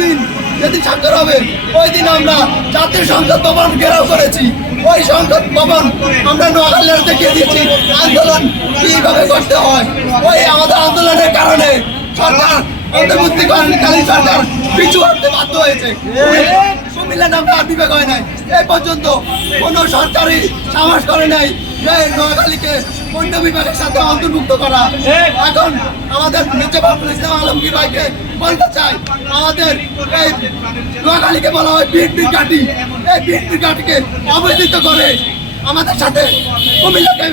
দিন যেদিন স্বাক্ষর হবে ওই দিন আমরা জাতীয় সংসদ ভবন ঘেরাও করেছি। ওই সংসদ ভবন আমরা নোয়াখালীর দেখিয়ে দিয়েছি আন্দোলন কিভাবে করতে হয়। ওই আমাদের আন্দোলনের কারণে সরকার অন্তর্বর্তীকালীন সরকার পিছু হতে বাধ্য হয়েছে। কুমিল্লা নামটা আর বিভাগ হয় নাই, এই পর্যন্ত কোনো সরকারি সাহস করে নাই নোয়াখালীকে অন্য বিভাগের সাথে অন্তর্ভুক্ত করা। এখন আমাদের মির্জা ফখরুল ইসলাম আলমগীর ভাইকে বলতে চাই, আমাদের এই নোয়াখালীকে বলা হয় বিএনপির ঘাঁটি। এই বিএনপির ঘাঁটিকে অবহেলিত করে আমাদের সাথে কুমিল্লাকে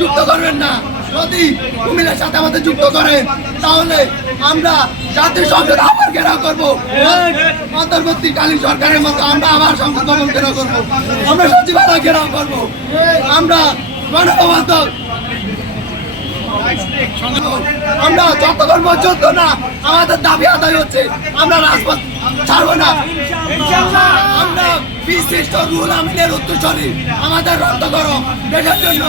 যুক্ত করবেন না। যদি কুমিল্লার সাথে আমাদের যুক্ত করে তাহলে আমরা জাতীয় সংসদ আবার ঘেরাও করবো। অন্তর্বর্তীকালীন সরকারের মতো আমরা আবার সংসদ ভবন ঘেরাও করবো, আমরা সচিবালয় ঘেরাও করবো, আমরা গণপ্রবর্তক আমরা যতক্ষণ পর্যন্ত না আমাদের দাবি আদায় হচ্ছে আমরা রাজপথ ছাড়বো না। আমরা বিশিষ্ট রুল আমিনের উত্তরসূরি, আমাদের রক্ত গরম দেশের জন্য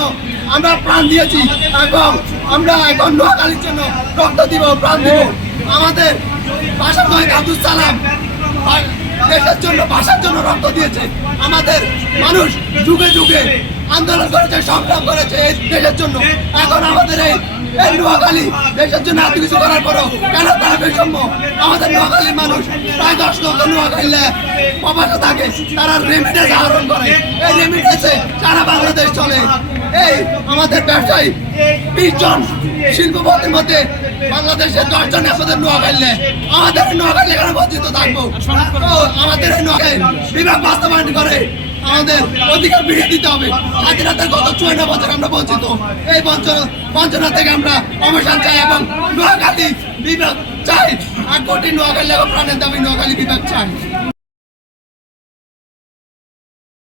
আমরা প্রাণ দিয়েছি এবং আমরা এখন নোয়াখালীর জন্য রক্ত দিব, প্রাণ দিব। আমাদের ভাষা শহীদ আব্দুল সালাম দেশের জন্য ভাষার জন্য রক্ত দিয়েছে। আমাদের মানুষ যুগে যুগে আন্দোলন করেছে, সংগ্রাম করেছে এই দেশের জন্য। এখন আমাদের এই নোয়াখালী দেশের জন্য এত কিছু করার পরও কেন তারা বৈষম্য? আমাদের নোয়াখালীর মানুষ প্রায় 10 লক্ষ নোয়াখালীতে প্রবাসে থাকে, তারা রেমিটেন্স আহরণ করে। এই রেমিটেন্সে সারা বাংলাদেশ চলে। এই আমাদের ব্যবসায়ী 20 জন শিল্পপতির মধ্যে বাংলাদেশের 10 জন আমাদের নোয়াখালী। আমাদের নোয়াখালী এখানে বঞ্চিত থাকবো। আমাদের এই নোয়াখালী বিভাগ বাস্তবায়ন করে আমাদের অধিকার ফিরিয়ে দিতে হবে। স্বাধীনতার গত 54 বছর আমরা বঞ্চিত। এই বঞ্চনা থেকে আমরা অবসান চাই এবং নোয়াখালী বিভাগ চাই। 1 কোটি নোয়াখালী প্রাণের দাবি নোয়াখালী বিভাগ চাই।